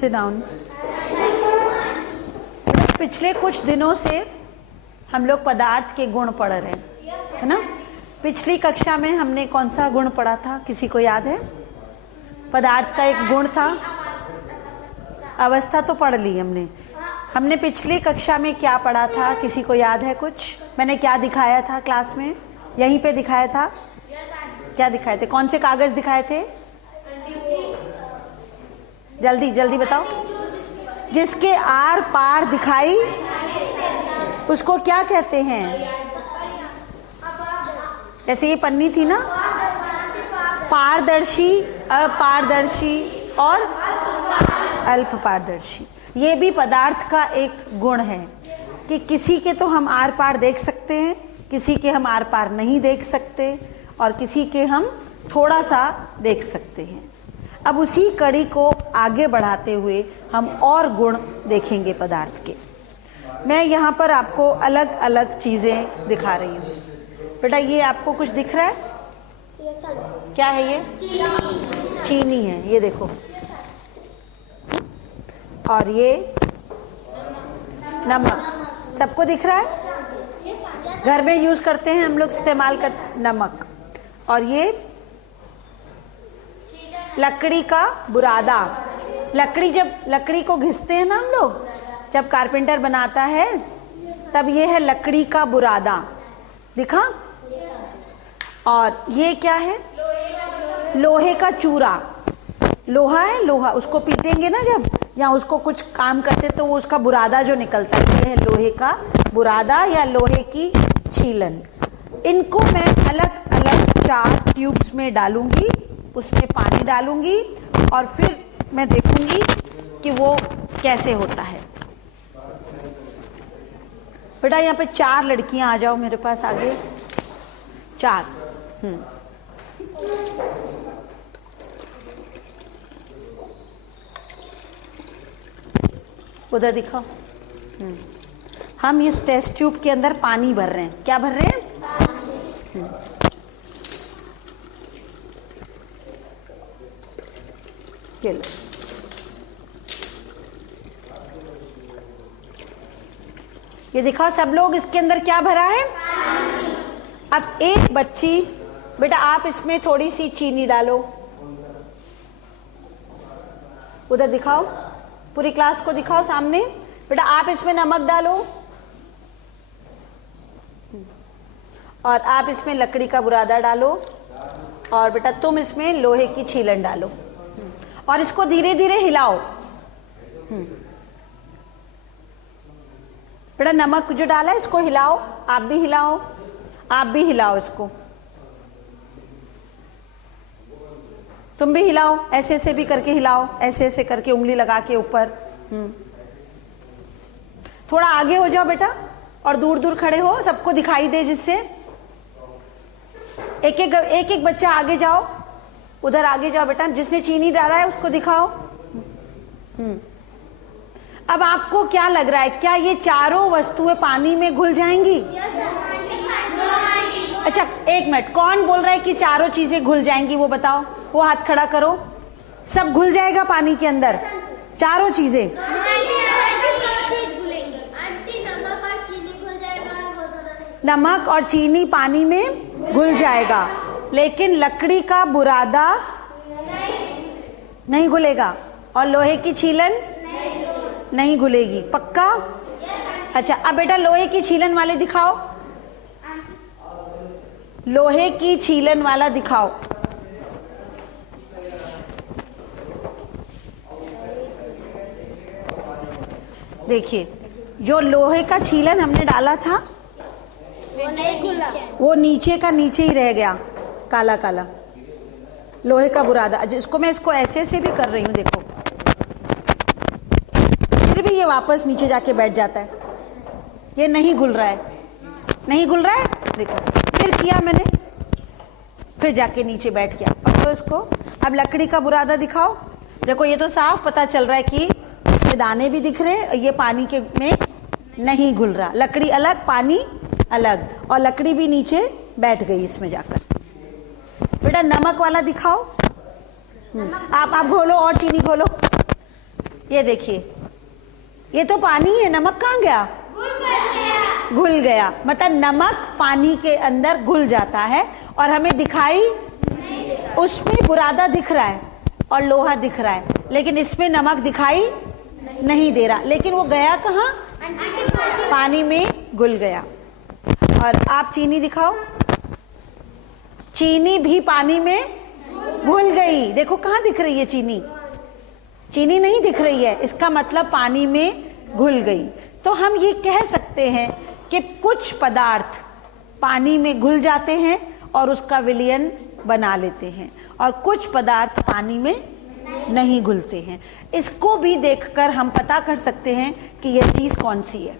Sit down. पिछले कुछ दिनों से हम लोग पदार्थ के गुण पढ़ रहे हैं, है ना। पिछली कक्षा में हमने कौन सा गुण पढ़ा था, किसी को याद है? पदार्थ का एक गुण था, अवस्था तो पढ़ ली हमने। हमने पिछली कक्षा में क्या पढ़ा था, किसी को याद है कुछ? मैंने क्या दिखाया था क्लास में? यहीं पे दिखाया था। क्या दिखाए थे? कौन से कागज दिखाए थे? जल्दी जल्दी बताओ। जिसके आर पार दिखाई उसको क्या कहते हैं? जैसे ये पन्नी थी ना, पारदर्शी, अपारदर्शी और अल्प पारदर्शी। ये भी पदार्थ का एक गुण है कि किसी के तो हम आर पार देख सकते हैं, किसी के हम आर पार नहीं देख सकते, और किसी के हम थोड़ा सा देख सकते हैं। अब उसी कड़ी को आगे बढ़ाते हुए हम और गुण देखेंगे पदार्थ के। मैं यहाँ पर आपको अलग अलग चीज़ें दिखा रही हूँ। बेटा ये आपको कुछ दिख रहा है? क्या है ये? चीनी है, ये देखो। और ये नमक, सबको दिख रहा है? घर में यूज करते हैं हम लोग, इस्तेमाल कर नमक। और ये लकड़ी का बुरादा। जब लकड़ी को घिसते हैं ना हम लोग, जब कारपेंटर बनाता है तब ये है लकड़ी का बुरादा, दिखा? और ये क्या है? लोहे का चूरा। लोहा है, लोहा, उसको पीटेंगे ना जब, या उसको कुछ काम करते तो वो उसका बुरादा जो निकलता है, ये है लोहे का बुरादा या लोहे की छीलन। इनको मैं अलग अलग 4 ट्यूब्स में डालूंगी, उसमें पानी डालूंगी और फिर मैं देखूंगी कि वो कैसे होता है। बेटा यहाँ पे 4 लड़कियां आ जाओ मेरे पास आगे, 4। उधर दिखाओ। हम इस टेस्ट ट्यूब के अंदर पानी भर रहे हैं। क्या भर रहे हैं? ये लो। ये दिखाओ सब लोग, इसके अंदर क्या भरा है? अब एक बच्ची, बेटा आप इसमें थोड़ी सी चीनी डालो। उधर दिखाओ, पूरी क्लास को दिखाओ सामने। बेटा आप इसमें नमक डालो और आप इसमें लकड़ी का बुरादा डालो, और बेटा तुम इसमें लोहे की छीलन डालो और इसको धीरे धीरे हिलाओ। बेटा नमक जो डाला है इसको हिलाओ, आप भी हिलाओ, आप भी हिलाओ इसको, तुम भी हिलाओ, ऐसे ऐसे भी करके हिलाओ, ऐसे ऐसे करके उंगली लगा के ऊपर। थोड़ा आगे हो जाओ बेटा और दूर दूर खड़े हो, सबको दिखाई दे, जिससे एक एक बच्चा आगे जाओ, उधर आगे जाओ बेटा, जिसने चीनी डाला है उसको दिखाओ। अब आपको क्या लग रहा है, क्या ये चारों वस्तुएं पानी में घुल जाएंगी? अच्छा एक मिनट, कौन बोल रहा है कि चारों चीजें घुल जाएंगी? वो बताओ, वो हाथ खड़ा करो। सब घुल जाएगा पानी के अंदर, चारों चीजें? नमक और चीनी पानी में घुल जाएगा, लेकिन लकड़ी का बुरादा नहीं घुलेगा, और लोहे की छीलन नहीं घुलेगी। पक्का? अच्छा अब बेटा लोहे की छीलन वाले दिखाओ, लोहे की छीलन वाला दिखाओ। देखिए जो लोहे का छीलन हमने डाला था वो नहीं खुला, वो नीचे का नीचे ही रह गया, काला काला लोहे का बुरादा। जिसको मैं इसको ऐसे से भी कर रही हूँ, देखो फिर भी ये वापस नीचे जाके बैठ जाता है, ये नहीं घुल रहा है, नहीं घुल रहा है। देखो फिर किया मैंने, फिर जाके नीचे बैठ गया। पकड़ो इसको। अब लकड़ी का बुरादा दिखाओ। देखो ये तो साफ पता चल रहा है कि इसमें दाने भी दिख रहे हैं, ये पानी के में नहीं घुल रहा। लकड़ी अलग, पानी अलग, और लकड़ी भी नीचे बैठ गई इसमें जाकर। बेटा नमक वाला दिखाओ। आप घोलो और चीनी घोलो। ये देखिए, ये तो पानी है, नमक कहाँ गया? घुल गया। मतलब नमक पानी के अंदर घुल जाता है और हमें दिखाई, उसमें बुरादा दिख रहा है और लोहा दिख रहा है, लेकिन इसमें नमक दिखाई नहीं दे रहा। लेकिन वो गया कहाँ? पानी में घुल गया। और आप चीनी दिखाओ, चीनी भी पानी में घुल गई। देखो कहाँ दिख रही है चीनी? चीनी नहीं दिख रही है, इसका मतलब पानी में घुल गई। तो हम ये कह सकते हैं कि कुछ पदार्थ पानी में घुल जाते हैं और उसका विलयन बना लेते हैं, और कुछ पदार्थ पानी में नहीं घुलते हैं। इसको भी देखकर हम पता कर सकते हैं कि यह चीज कौन सी है।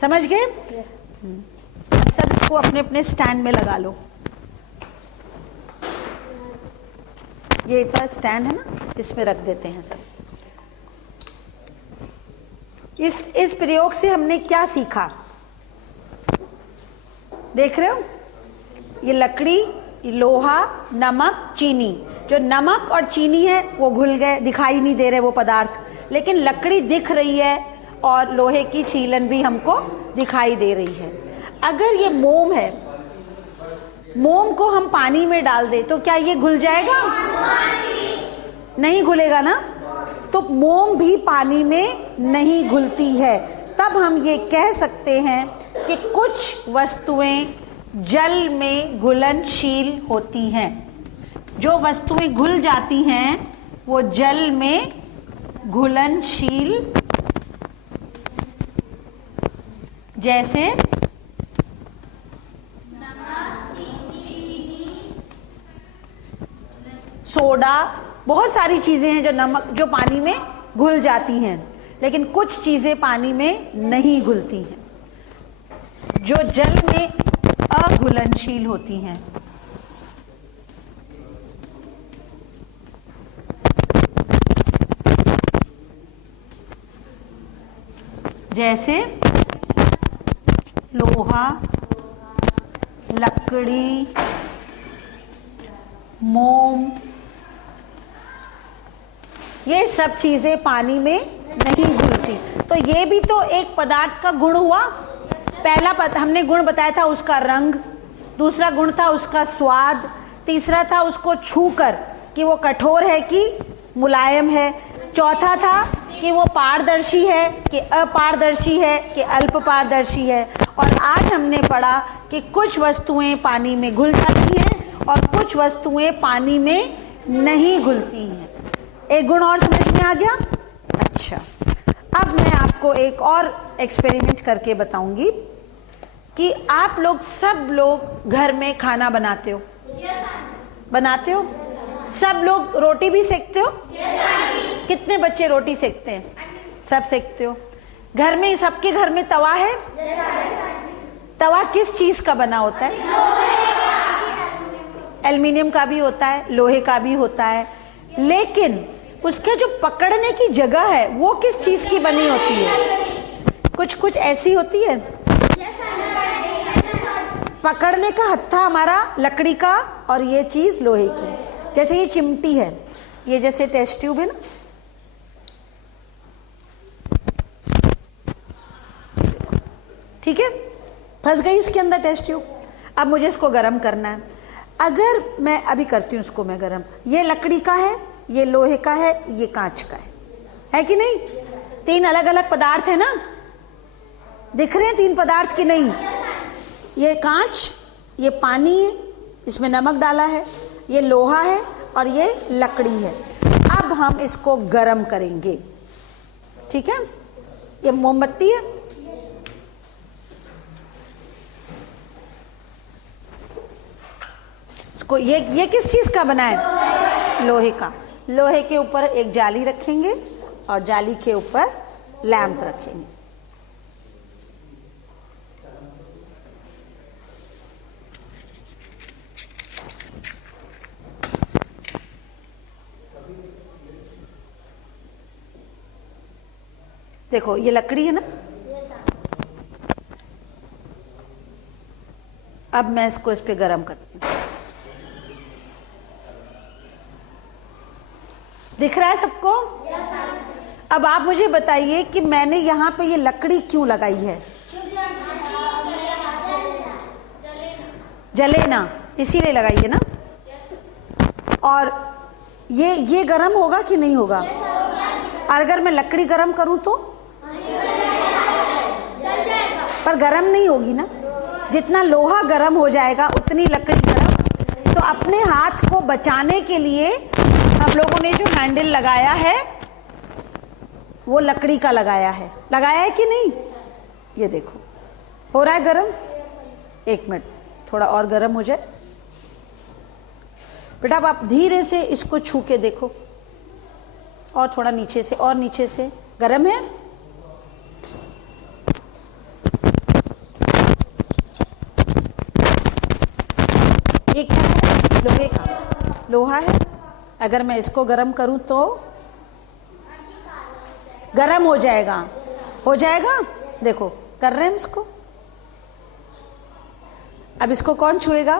समझ गए? सब इसको अपने अपने स्टैंड में लगा लो। ये तो स्टैंड है ना, इसमें रख देते हैं सब। इस प्रयोग से हमने क्या सीखा? देख रहे हो, ये लकड़ी, ये लोहा, नमक, चीनी। जो नमक और चीनी है वो घुल गए, दिखाई नहीं दे रहे वो पदार्थ, लेकिन लकड़ी दिख रही है और लोहे की छीलन भी हमको दिखाई दे रही है। अगर ये मोम है, मोम को हम पानी में डाल दें तो क्या ये घुल जाएगा? नहीं घुलेगा ना। तो मोम भी पानी में नहीं घुलती है। तब हम ये कह सकते हैं कि कुछ वस्तुएं जल में घुलनशील होती हैं। जो वस्तुएं घुल जाती हैं वो जल में घुलनशील, जैसे सोडा, बहुत सारी चीजें हैं जो नमक, जो पानी में घुल जाती हैं, लेकिन कुछ चीजें पानी में नहीं घुलती हैं, जो जल में अघुलनशील होती हैं। जैसे लोहा, लकड़ी, मोम, ये सब चीजें पानी में नहीं घुलती। तो ये भी तो एक पदार्थ का गुण हुआ। पहला हमने गुण बताया था उसका रंग, दूसरा गुण था उसका स्वाद, तीसरा था उसको छूकर कि वो कठोर है कि मुलायम है, चौथा था कि वो पारदर्शी है कि अपारदर्शी है कि अल्प पारदर्शी है, और आज हमने पढ़ा कि कुछ वस्तुएं पानी में घुल जाती हैं और कुछ वस्तुएं पानी में नहीं घुलती हैं। एक गुण और समझ में आ गया? अच्छा, अब मैं आपको एक और एक्सपेरिमेंट करके बताऊंगी कि आप लोग, सब लोग घर में खाना बनाते हो? बनाते हो? सब लोग रोटी भी सेकते हो? कितने बच्चे रोटी सेकते हैं? सब सेकते हो। घर में, सबके घर में तवा है? तवा किस चीज का बना होता है? एल्युमिनियम का भी होता है, लोहे का भी होता है, लेकिन उसके जो पकड़ने की जगह है वो किस चीज की बनी होती है? कुछ कुछ ऐसी होती है। पकड़ने का हत्था हमारा लकड़ी का और ये चीज लोहे की। जैसे ये चिमटी है, ये जैसे टेस्ट ट्यूब है ना, ठीक है, फंस गई इसके अंदर टेस्ट ट्यूब। अब मुझे इसको गर्म करना है। अगर मैं अभी करती हूँ इसको मैं गर्म, ये लकड़ी का है, ये लोहे का है, ये कांच का है कि नहीं? तीन अलग अलग पदार्थ है ना, दिख रहे हैं तीन पदार्थ की नहीं? ये कांच, ये पानी है, इसमें नमक डाला है, ये लोहा है और ये लकड़ी है। अब हम इसको गर्म करेंगे, ठीक है? ये मोमबत्ती है, इसको ये किस चीज का बना है? लोहे का। लोहे के ऊपर एक जाली रखेंगे और जाली के ऊपर लैंप रखेंगे। देखो ये लकड़ी है ना, अब मैं इसको इस पे गरम करती हूँ। दिख रहा है सबको? अब आप मुझे बताइए कि मैंने यहाँ पे ये लकड़ी क्यों लगाई है? जले ना, इसीलिए लगाई है ना। और ये गर्म होगा कि नहीं होगा? और अगर मैं लकड़ी गर्म करूं तो? पर गर्म नहीं होगी ना। जितना लोहा गर्म हो जाएगा उतनी लकड़ी गर्म। तो अपने हाथ को बचाने के लिए हम लोगों ने जो हैंडल लगाया है वो लकड़ी का लगाया है कि नहीं? ये देखो हो रहा है गर्म। एक मिनट, थोड़ा और गर्म हो जाए। बेटा अब आप धीरे से इसको छू के देखो, और थोड़ा नीचे से, और नीचे से। गर्म है? ये क्या है? लोहे का, लोहा है। अगर मैं इसको गर्म करूं तो गर्म हो जाएगा, हो जाएगा। देखो कर रहे हैं इसको। अब इसको कौन छुएगा?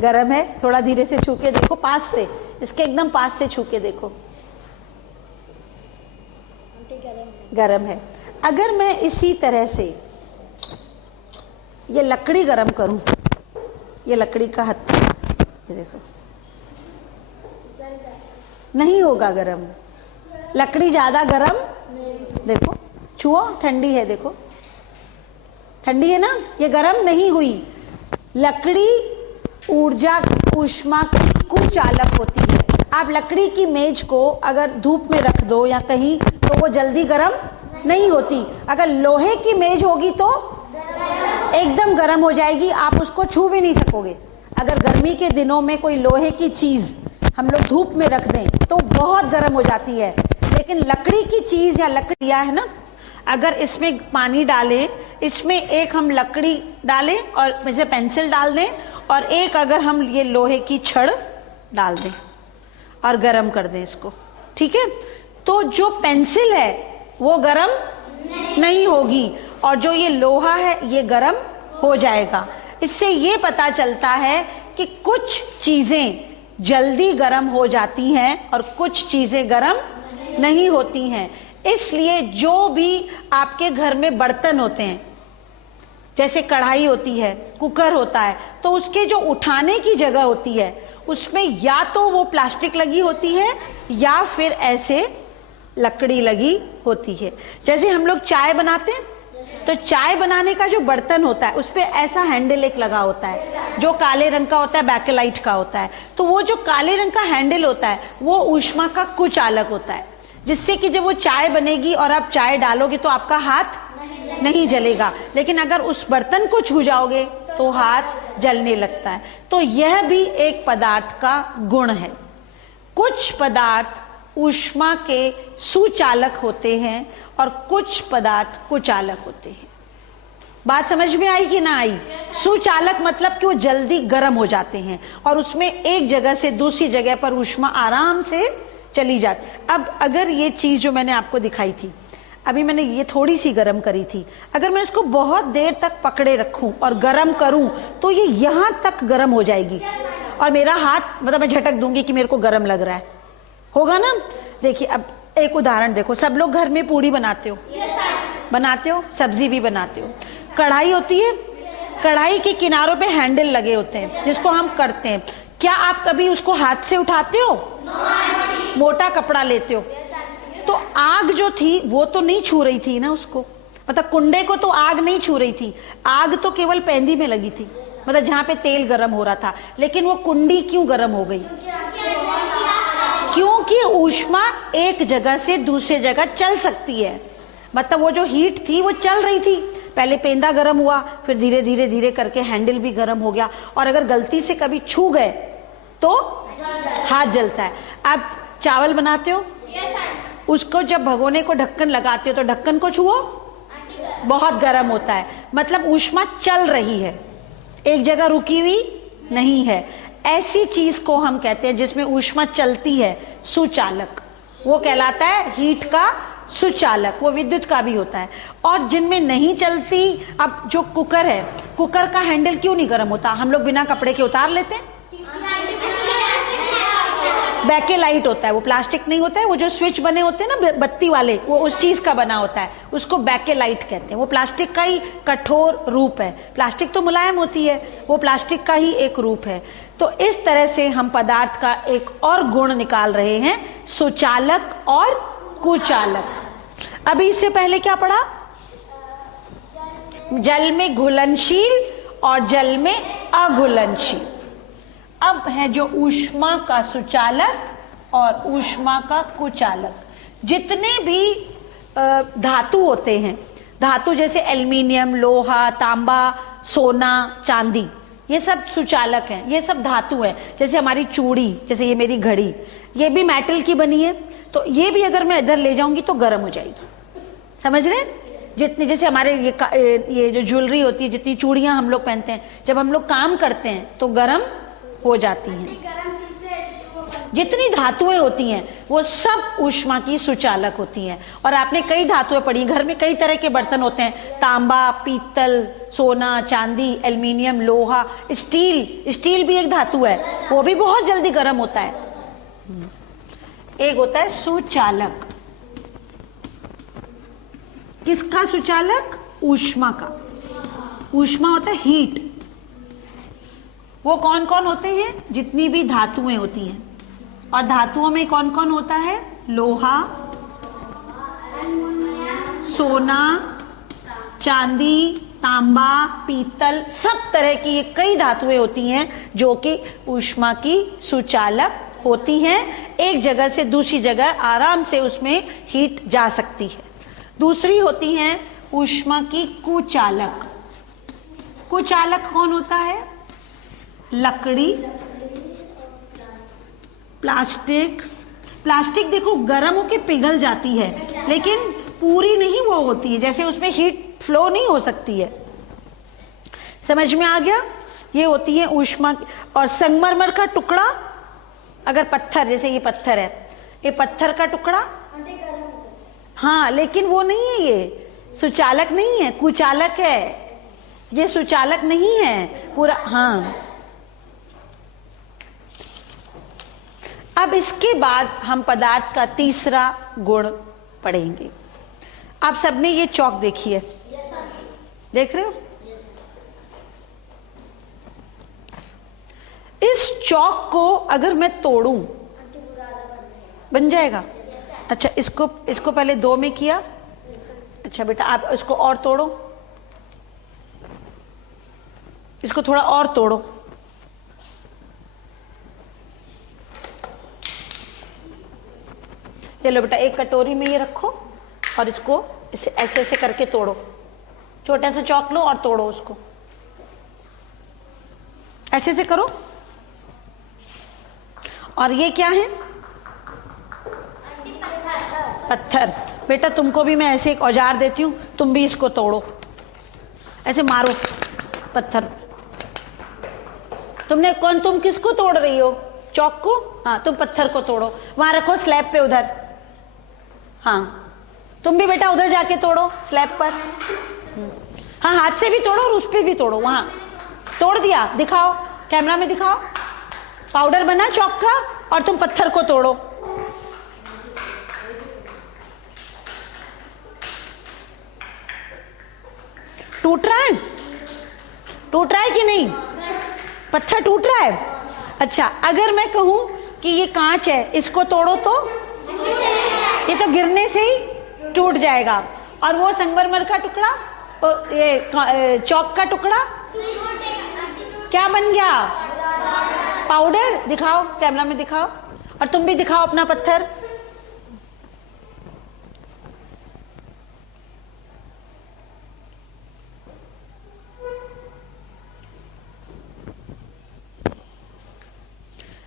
गरम है। थोड़ा धीरे से छू के देखो, पास से, इसके एकदम पास से छू के देखो। गरम है। अगर मैं इसी तरह से ये लकड़ी गरम करूं, ये लकड़ी का हत्था, ये देखो नहीं होगा गरम। लकड़ी ज्यादा गरम, देखो छुओ, ठंडी है। देखो ठंडी है ना, ये गरम नहीं हुई। लकड़ी ऊर्जा ऊष्मा की कुचालक होती है। आप लकड़ी की मेज को अगर धूप में रख दो या कहीं, तो वो जल्दी गर्म नहीं होती। अगर लोहे की मेज होगी तो एकदम गर्म हो जाएगी, आप उसको छू भी नहीं सकोगे। अगर गर्मी के दिनों में कोई लोहे की चीज हम लोग धूप में रख दें तो बहुत गर्म हो जाती है। लेकिन लकड़ी की चीज या लकड़ियां है ना, अगर इसमें पानी डालें, इसमें एक हम लकड़ी डालें और जैसे पेंसिल डाल दें, और एक अगर हम ये लोहे की छड़ डाल दें और गरम कर दें इसको, ठीक है, तो जो पेंसिल है वो गरम नहीं होगी, और जो ये लोहा है ये गरम हो जाएगा। इससे ये पता चलता है कि कुछ चीजें जल्दी गरम हो जाती हैं और कुछ चीजें गरम नहीं होती हैं। इसलिए जो भी आपके घर में बर्तन होते हैं, जैसे कढ़ाई होती है, कुकर होता है, तो उसके जो उठाने की जगह होती है उसमें या तो वो प्लास्टिक लगी होती है या फिर ऐसे लकड़ी लगी होती है। जैसे हम लोग चाय बनाते हैं, तो चाय बनाने का जो बर्तन होता है उस पे ऐसा हैंडल एक लगा होता है जो काले रंग का होता है, बैकेलाइट का होता है। तो वो जो काले रंग का हैंडल होता है वो ऊष्मा का कुचालक होता है, जिससे कि जब वो चाय बनेगी और आप चाय डालोगे तो आपका हाथ नहीं जलेगा। लेकिन अगर उस बर्तन को छू जाओगे तो हाथ जलने लगता है। तो यह भी एक पदार्थ का गुण है। कुछ पदार्थ ऊष्मा के सुचालक होते हैं और कुछ पदार्थ कुचालक होते हैं। बात समझ में आई कि ना आई? सुचालक मतलब कि वो जल्दी गर्म हो जाते हैं और उसमें एक जगह से दूसरी जगह पर ऊष्मा आराम से चली जाती। अब अगर ये चीज जो मैंने आपको दिखाई थी, अभी मैंने ये थोड़ी सी गर्म करी थी, अगर मैं इसको बहुत देर तक पकड़े रखूं और गर्म करूं तो ये यहां तक गर्म हो जाएगी और मेरा हाथ, मतलब मैं झटक दूंगी कि मेरे को गर्म लग रहा है, होगा ना। देखिए अब एक उदाहरण देखो, सब लोग घर में पूड़ी बनाते हो, बनाते हो, सब्जी भी बनाते हो। कढ़ाई होती है, कढ़ाई के किनारों पे हैंडल लगे होते हैं जिसको हम करते हैं। क्या आप कभी उसको हाथ से उठाते हो? मोटा कपड़ा लेते हो। तो आग जो थी वो तो नहीं छू रही थी ना उसको, मतलब कुंडे को तो आग नहीं छू रही थी, आग तो केवल पेंदी में लगी थी, मतलब जहां पे तेल गर्म हो रहा था। लेकिन वो कुंडी क्यों गर्म हो गई? क्योंकि ऊष्मा एक जगह से दूसरी जगह चल सकती है, मतलब वो जो हीट थी वो चल रही थी। पहले पेंदा गर्म हुआ, फिर धीरे धीरे धीरे करके हैंडल भी गर्म हो गया, और अगर गलती से कभी छू गए तो हाथ जलता है। अब चावल बनाते हो, उसको जब भगोने को ढक्कन लगाते हो तो ढक्कन को छुओ, बहुत गर्म होता है, मतलब ऊष्मा चल रही है, एक जगह रुकी हुई नहीं है। ऐसी चीज को हम कहते हैं जिसमें ऊष्मा चलती है, सुचालक, वो कहलाता है हीट का सुचालक। वो विद्युत का भी होता है। और जिनमें नहीं चलती, अब जो कुकर है, कुकर का हैंडल क्यों नहीं गर्म होता? हम लोग बिना कपड़े के उतार लेते हैं, बैकेलाइट होता है, वो प्लास्टिक नहीं होता है, वो जो स्विच बने होते हैं ना बत्ती वाले, वो उस चीज का बना होता है, उसको बैकेलाइट कहते हैं। वो प्लास्टिक का ही कठोर रूप है। प्लास्टिक तो मुलायम होती है, वो प्लास्टिक का ही एक रूप है। तो इस तरह से हम पदार्थ का एक और गुण निकाल रहे हैं, सुचालक और कुचालक। अभी इससे पहले क्या पढ़ा? जल में घुलनशील और जल में अघुलनशील। अब है जो ऊष्मा का सुचालक और ऊष्मा का कुचालक। जितने भी धातु होते हैं, धातु जैसे एल्युमिनियम, लोहा, तांबा, सोना, चांदी, ये सब सुचालक हैं, ये सब धातु है। जैसे हमारी चूड़ी, जैसे ये मेरी घड़ी, ये भी मेटल की बनी है, तो ये भी अगर मैं इधर ले जाऊंगी तो गर्म हो जाएगी। समझ रहे हैं? जितनी जैसे हमारे ये जो ज्वेलरी होती है, जितनी चूड़ियां हम लोग पहनते हैं, जब हम लोग काम करते हैं तो गर्म हो जाती हैं। जितनी धातुएं होती हैं वो सब ऊष्मा की सुचालक होती हैं। और आपने कई धातुएं पढ़ी, घर में कई तरह के बर्तन होते हैं, तांबा, पीतल, सोना, चांदी, एल्युमिनियम, लोहा, स्टील। स्टील भी एक धातु है, वो भी बहुत जल्दी गर्म होता है। एक होता है सुचालक। किसका सुचालक? ऊष्मा का। ऊष्मा होता है हीट। वो कौन कौन होते हैं? जितनी भी धातुएं होती हैं। और धातुओं में कौन कौन होता है? लोहा, सोना, चांदी, तांबा, पीतल, सब तरह की कई धातुएं होती हैं जो कि ऊष्मा की सुचालक होती हैं। एक जगह से दूसरी जगह आराम से उसमें हीट जा सकती है। दूसरी होती हैं ऊष्मा की कुचालक। कुचालक कौन होता है? लकड़ी, प्लास्टिक। प्लास्टिक देखो गर्म होके पिघल जाती है, लेकिन पूरी नहीं वो होती है, जैसे उसमें हीट फ्लो नहीं हो सकती है। समझ में आ गया? ये होती है ऊष्मा। और संगमरमर का टुकड़ा, अगर पत्थर, जैसे ये पत्थर है, ये पत्थर का टुकड़ा, हाँ, लेकिन वो नहीं है, ये सुचालक नहीं है, कुचालक है। ये सुचालक नहीं है पूरा। हाँ, अब इसके बाद हम पदार्थ का तीसरा गुण पढ़ेंगे। आप सबने ये चौक देखी है, देख रहे हो? इस चौक को अगर मैं तोड़ूं बन जाएगा। अच्छा, इसको पहले 2 में किया। अच्छा बेटा, आप इसको और तोड़ो, इसको थोड़ा और तोड़ो। ये लो बेटा, एक कटोरी में ये रखो और इसको ऐसे ऐसे करके तोड़ो। छोटा सा चौक लो और तोड़ो उसको, ऐसे से करो। और ये क्या है? पत्थर। बेटा तुमको भी मैं ऐसे एक औजार देती हूँ, तुम भी इसको तोड़ो, ऐसे मारो पत्थर। तुम किसको तोड़ रही हो? चौक को? हाँ, तुम पत्थर को तोड़ो, वहां रखो स्लैब पे उधर। हाँ, तुम भी बेटा उधर जाके तोड़ो स्लैब पर। हाँ, हाथ से भी तोड़ो और उस पे भी तोड़ो। वहां तोड़ दिया, दिखाओ, कैमरा में दिखाओ। पाउडर बना चौक का और तुम पत्थर को तोड़ो। टूट रहा है? टूट रहा है कि नहीं? पत्थर टूट रहा है? अच्छा, अगर मैं कहूं कि ये कांच है, इसको तोड़ो तो ये तो गिरने से ही टूट जाएगा। और वो संगमरमर का टुकड़ा, ये चौक का टुकड़ा क्या बन गया? पाउडर। दिखाओ, कैमरा में दिखाओ, और तुम भी दिखाओ अपना पत्थर।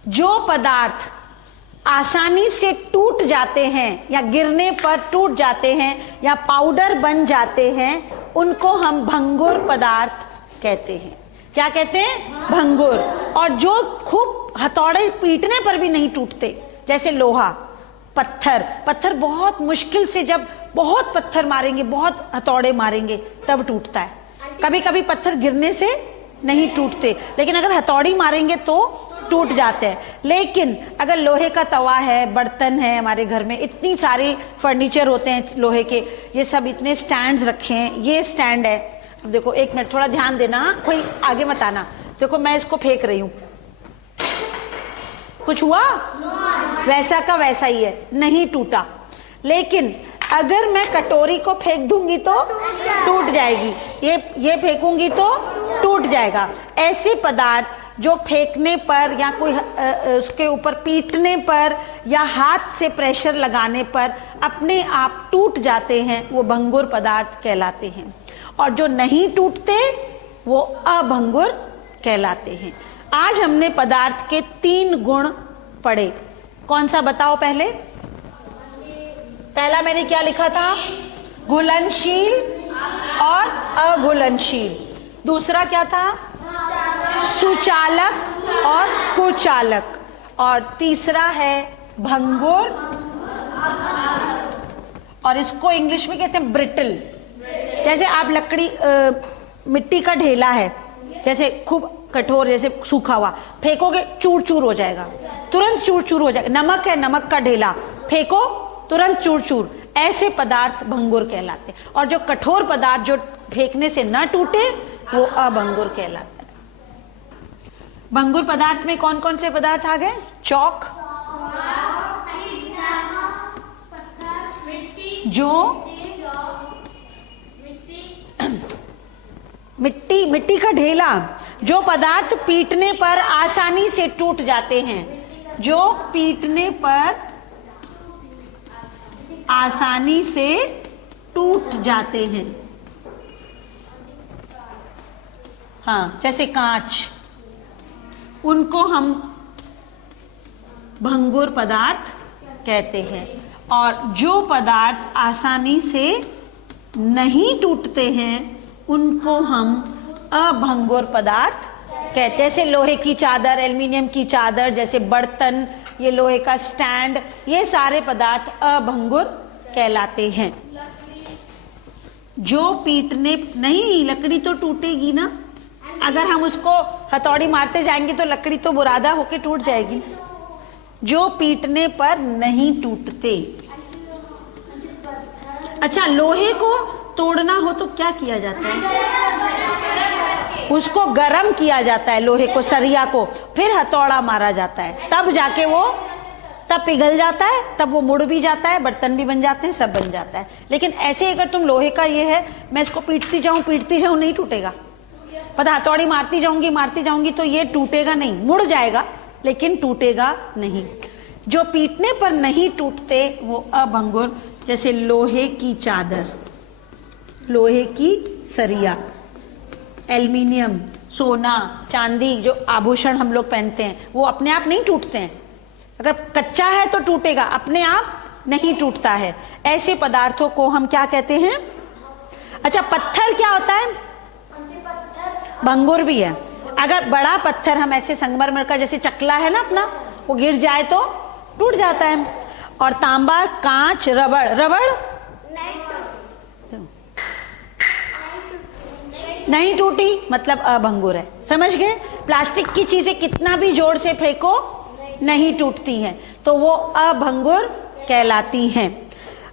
जो पदार्थ आसानी से टूट जाते हैं या गिरने पर टूट जाते हैं या पाउडर बन जाते हैं, उनको हम भंगुर पदार्थ कहते हैं। क्या कहते हैं? भंगुर। और जो खूब हथौड़े पीटने पर भी नहीं टूटते, जैसे लोहा, पत्थर बहुत मुश्किल से, जब बहुत पत्थर मारेंगे, बहुत हथौड़े मारेंगे, तब टूटता है। कभी कभी पत्थर गिरने से नहीं टूटते, लेकिन अगर हथौड़ी मारेंगे तो टूट जाते हैं। लेकिन अगर लोहे का तवा है, बर्तन है, हमारे घर में इतनी सारी फर्नीचर होते हैं लोहे के, ये सब इतने स्टैंड्स रखे हैं, ये स्टैंड है। अब देखो, एक मिनट थोड़ा ध्यान देना, कोई आगे मत आना। देखो मैं इसको फेंक रही हूं, कुछ हुआ? वैसा का वैसा ही है, नहीं टूटा। लेकिन अगर मैं कटोरी को फेंक दूंगी तो टूट जाएगी, ये फेंकूंगी तो टूट जाएगा। ऐसे पदार्थ जो फेंकने पर या कोई उसके ऊपर पीटने पर या हाथ से प्रेशर लगाने पर अपने आप टूट जाते हैं, वो भंगुर पदार्थ कहलाते हैं। और जो नहीं टूटते वो अभंगुर कहलाते हैं। आज हमने पदार्थ के 3 गुण पढ़े। कौन सा बताओ? पहला मैंने क्या लिखा था? घुलनशील और अघुलनशील। दूसरा क्या था? सुचालक और कुचालक। और तीसरा है भंगुर, और इसको इंग्लिश में कहते हैं ब्रिटल। जैसे आप लकड़ी, मिट्टी का ढेला है, जैसे खूब कठोर, जैसे सूखा हुआ, फेंकोगे चूर चूर हो जाएगा, तुरंत चूर चूर हो जाएगा। नमक है, नमक का ढेला, फेंको तुरंत चूर चूर। ऐसे पदार्थ भंगुर कहलाते हैं। और जो कठोर पदार्थ जो फेंकने से न टूटे वो अभंगुर कहलाता है। भंगुर पदार्थ में कौन कौन से पदार्थ आ गए? चौक, जो मिट्टी का ढेला, जो पदार्थ पीटने पर आसानी से टूट जाते हैं, जो पीटने पर आसानी से टूट जाते हैं। हाँ, जैसे कांच, उनको हम भंगुर पदार्थ कहते हैं। और जो पदार्थ आसानी से नहीं टूटते हैं उनको हम अभंगुर पदार्थ कहते हैं। जैसे लोहे की चादर, एल्युमिनियम की चादर, जैसे बर्तन, ये लोहे का स्टैंड, ये सारे पदार्थ अभंगुर कहलाते हैं। जो पीटने, नहीं, लकड़ी तो टूटेगी ना, अगर हम उसको हथौड़ी मारते जाएंगे तो लकड़ी तो बुरादा होके टूट जाएगी। जो पीटने पर नहीं टूटते। अच्छा, लोहे को तोड़ना हो तो क्या किया जाता है? उसको गर्म किया जाता है, लोहे को, सरिया को, फिर हथौड़ा मारा जाता है, तब जाके वो तब पिघल जाता है, तब वो मुड़ भी जाता है, बर्तन भी बन जाते हैं, सब बन जाता है। लेकिन ऐसे अगर तुम लोहे का ये है, मैं इसको पीटती जाऊं नहीं टूटेगा। पता, हथौड़ी मारती जाऊंगी तो ये टूटेगा नहीं, मुड़ जाएगा लेकिन टूटेगा नहीं। जो पीटने पर नहीं टूटते वो अभंगुर। जैसे लोहे की चादर, लोहे की सरिया, एल्युमिनियम, सोना, चांदी, जो आभूषण हम लोग पहनते हैं, वो अपने आप नहीं टूटते हैं। अगर कच्चा है तो टूटेगा, अपने आप नहीं टूटता है। ऐसे पदार्थों को हम क्या कहते हैं? अच्छा, पत्थर क्या होता है? भंगुर भी है। अगर बड़ा पत्थर हम ऐसे संगमरमर का, जैसे चकला है ना अपना, वो गिर जाए तो टूट जाता है। और तांबा, कांच, रबड़ नहीं टूटी, मतलब अभंगुर है। समझ गए? प्लास्टिक की चीजें कितना भी जोर से फेंको नहीं टूटती हैं, तो वो अभंगुर कहलाती हैं।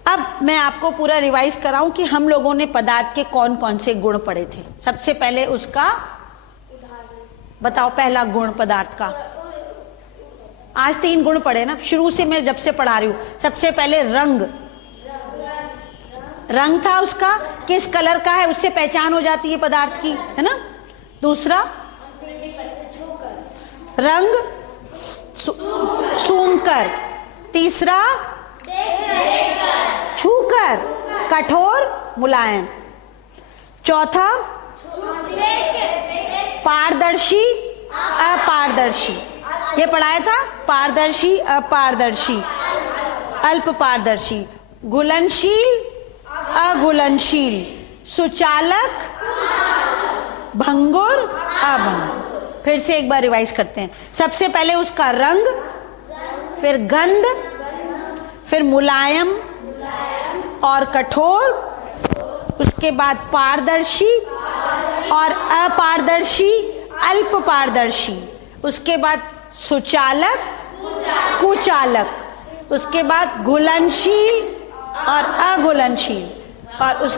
अब मैं आपको पूरा रिवाइज कराऊं कि हम लोगों ने पदार्थ के कौन कौन से गुण पढ़े थे। सबसे पहले उसका बताओ, पहला गुण पदार्थ का। आज 3 गुण पढ़े ना, शुरू से मैं जब से पढ़ा रही हूं। सबसे पहले रंग था उसका, किस कलर का है उससे पहचान हो जाती है पदार्थ की, है ना। दूसरा रंग सूंघकर, तीसरा छूकर, कठोर मुलायम, चौथा पारदर्शी अपारदर्शी, ये पढ़ाया था, पारदर्शी अपारदर्शी, अल्प पारदर्शी, घुलनशील अघुलनशील, सुचालक भंगुर अभंगुर। फिर से एक बार रिवाइज करते हैं। सबसे पहले उसका रंग, फिर गंध, फिर मुलायम और कठोर, उसके बाद पारदर्शी और अपारदर्शी अल्प पारदर्शी, उसके बाद सुचालक, कुचालक, उसके बाद घुलनशील और अघुलनशील, और उस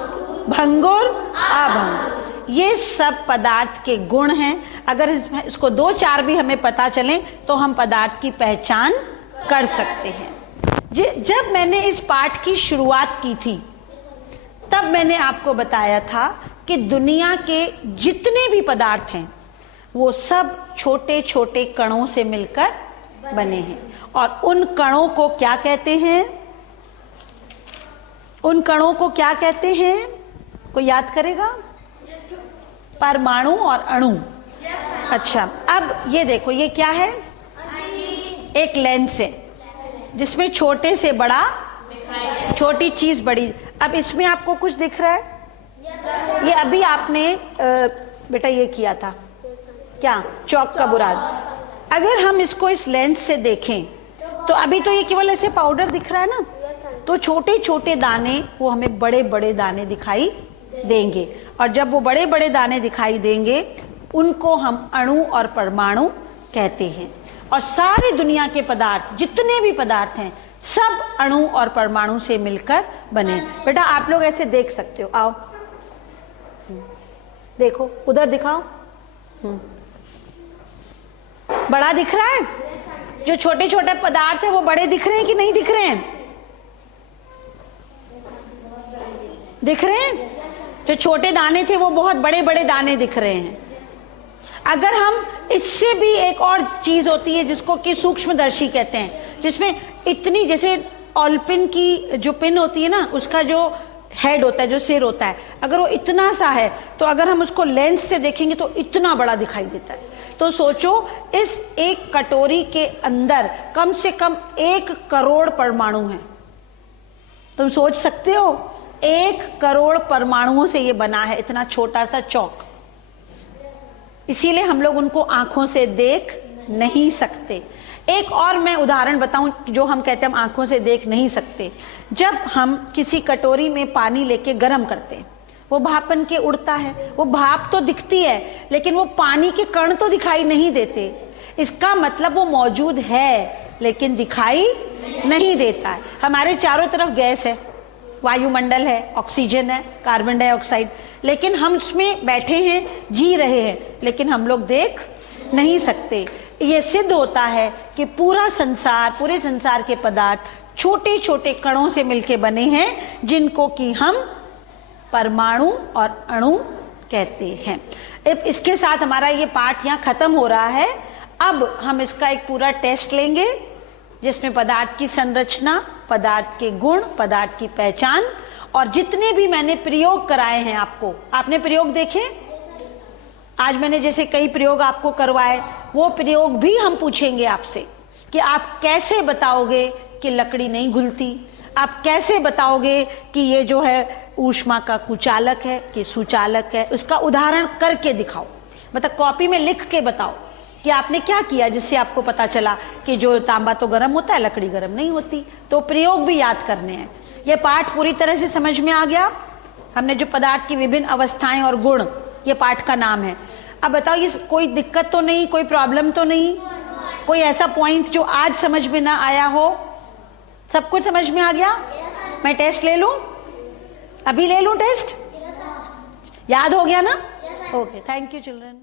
भंगुर, अभंगुर। ये सब पदार्थ के गुण हैं। अगर इसको 2-4 भी हमें पता चले तो हम पदार्थ की पहचान कर सकते हैं। जब मैंने इस पाठ की शुरुआत की थी तब मैंने आपको बताया था कि दुनिया के जितने भी पदार्थ हैं वो सब छोटे छोटे कणों से मिलकर बने हैं, और उन कणों को क्या कहते हैं? उन कणों को क्या कहते हैं? कोई याद करेगा? परमाणु और अणु। अच्छा, अब ये देखो, ये क्या है? एक लेंस है जिसमें छोटे से बड़ा, छोटी चीज बड़ी। अब इसमें आपको कुछ दिख रहा है? ये अभी आपने बेटा ये किया था क्या? चौक का बुरादा। अगर हम इसको इस लेंस से देखें तो अभी तो ये केवल ऐसे पाउडर दिख रहा है ना, तो छोटे छोटे दाने वो हमें बड़े बड़े दाने दिखाई देंगे, और जब वो बड़े बड़े दाने दिखाई देंगे उनको हम अणु और परमाणु कहते हैं। और सारी दुनिया के पदार्थ, जितने भी पदार्थ हैं, सब अणु और परमाणु से मिलकर बने हैं। बेटा आप लोग ऐसे देख सकते हो, आओ देखो, उधर दिखाओ। बड़ा दिख रहा है? जो छोटे छोटे पदार्थ है वो बड़े दिख रहे हैं कि नहीं दिख रहे हैं? दिख रहे हैं? जो छोटे दाने थे वो बहुत बड़े बड़े दाने दिख रहे हैं। अगर हम इससे भी, एक और चीज होती है जिसको कि सूक्ष्मदर्शी कहते हैं, जिसमें इतनी, जैसे ऑलपिन की जो पिन होती है ना, उसका जो हेड होता है, जो सिर होता है, अगर वो इतना सा है तो अगर हम उसको लेंस से देखेंगे तो इतना बड़ा दिखाई देता है। तो सोचो, इस एक कटोरी के अंदर कम से कम 1 करोड़ परमाणु हैं। तुम सोच सकते हो, 1 करोड़ परमाणुओं से ये बना है, इतना छोटा सा चौक। इसीलिए हम लोग उनको आंखों से देख नहीं सकते। एक और मैं उदाहरण बताऊं जो हम कहते हैं हम आंखों से देख नहीं सकते। जब हम किसी कटोरी में पानी लेके गर्म करते हैं, वो भाप बन के उड़ता है, वो भाप तो दिखती है लेकिन वो पानी के कण तो दिखाई नहीं देते। इसका मतलब वो मौजूद है लेकिन दिखाई नहीं देता है। हमारे चारों तरफ गैस है, वायुमंडल है, ऑक्सीजन है, कार्बन डाइऑक्साइड, लेकिन हम उसमें बैठे हैं, जी रहे हैं, लेकिन हम लोग देख नहीं सकते। ये सिद्ध होता है कि पूरा संसार, पूरे संसार के पदार्थ छोटे छोटे कणों से मिलके बने हैं, जिनको कि हम परमाणु और अणु कहते हैं। इसके साथ हमारा ये पाठ यहाँ खत्म हो रहा है। अब हम इसका एक पूरा टेस्ट लेंगे जिसमें पदार्थ की संरचना, पदार्थ के गुण, पदार्थ की पहचान, और जितने भी मैंने प्रयोग कराए हैं आपको, आपने प्रयोग देखे? आज मैंने जैसे कई प्रयोग आपको करवाए, वो प्रयोग भी हम पूछेंगे आपसे कि आप कैसे बताओगे कि लकड़ी नहीं घुलती, आप कैसे बताओगे कि ये जो है ऊष्मा का कुचालक है कि सुचालक है। उसका उदाहरण करके दिखाओ, मतलब कॉपी में लिख के बताओ कि आपने क्या किया जिससे आपको पता चला कि जो तांबा तो गर्म होता है, लकड़ी गर्म नहीं होती। तो प्रयोग भी याद करने हैं। ये पाठ पूरी तरह से समझ में आ गया? हमने जो पदार्थ की विभिन्न अवस्थाएं और गुण, ये पाठ का नाम है। अब बताओ, ये कोई दिक्कत तो नहीं, कोई प्रॉब्लम तो नहीं, कोई ऐसा पॉइंट जो आज समझ में ना आया हो? सब कुछ समझ में आ गया? मैं टेस्ट ले लूं? अभी ले लूं टेस्ट? याद हो गया ना? Okay, thank you children.